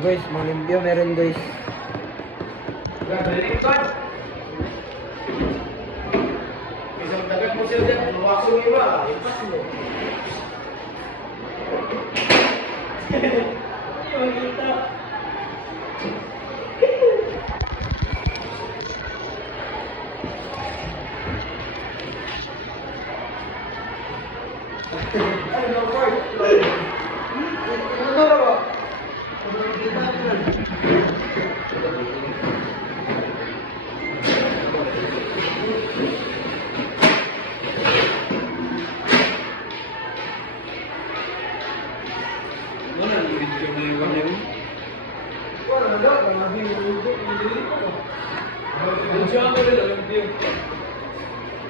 guys, mga limpyo meron guys. Isang dagat mo siya dyan, luwasong iba, ipas mo.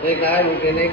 Nek, nakain mo kinik.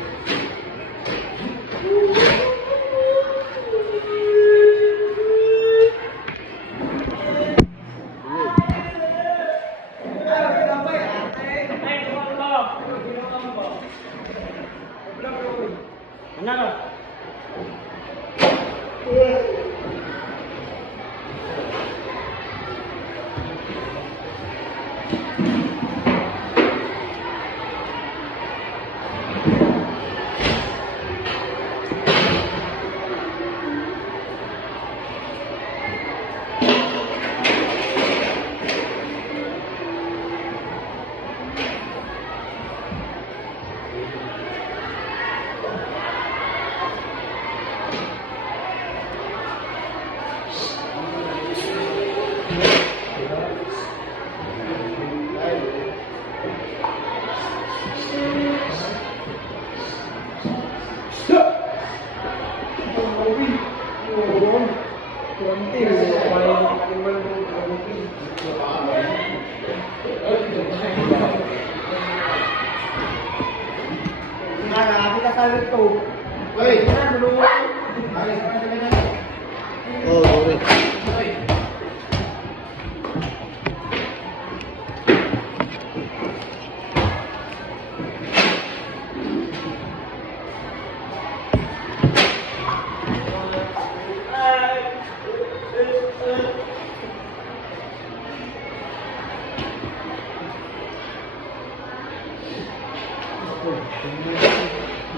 Oh, sorry.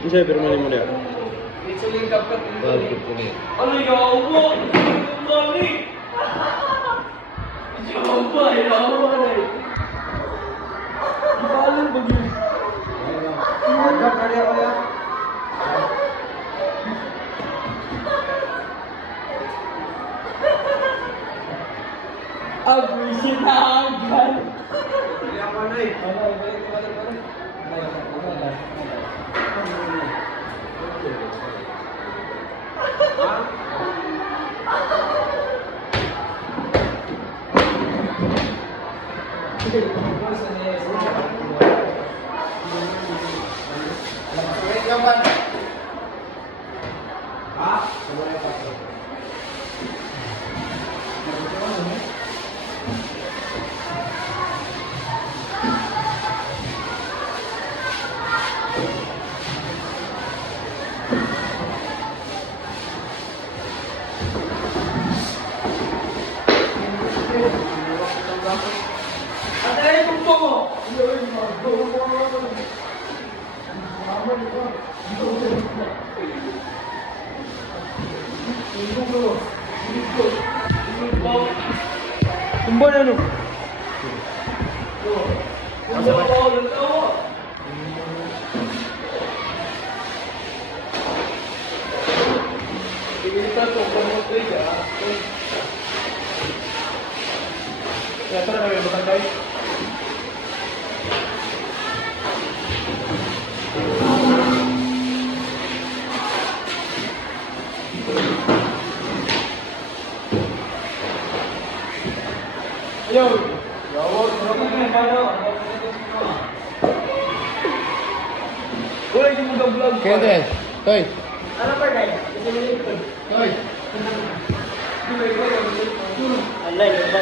Bisa bermain muda. Bagus ini. Ano yawa mo? Mami! Yawa, yawa na eh. Ibalan ba yun? Agak kali ako ya. Abusin na agad. Kaya pa na eh. Tumbon ano? Ya, tara na may bakal tayo. Ayo. Yawa, sarap na yung pano. Wala yung mga vlog. Kaya din. Toy. Ano pa tayo? Toy. Alay, ba?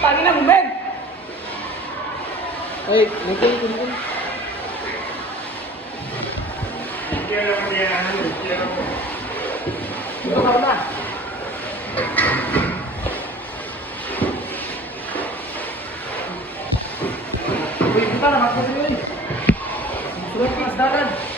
Pagi na mo, Ben! Ay, nagkong. Ito ka na. para, mas mo sa'yo eh. Sulat ka, isdalan.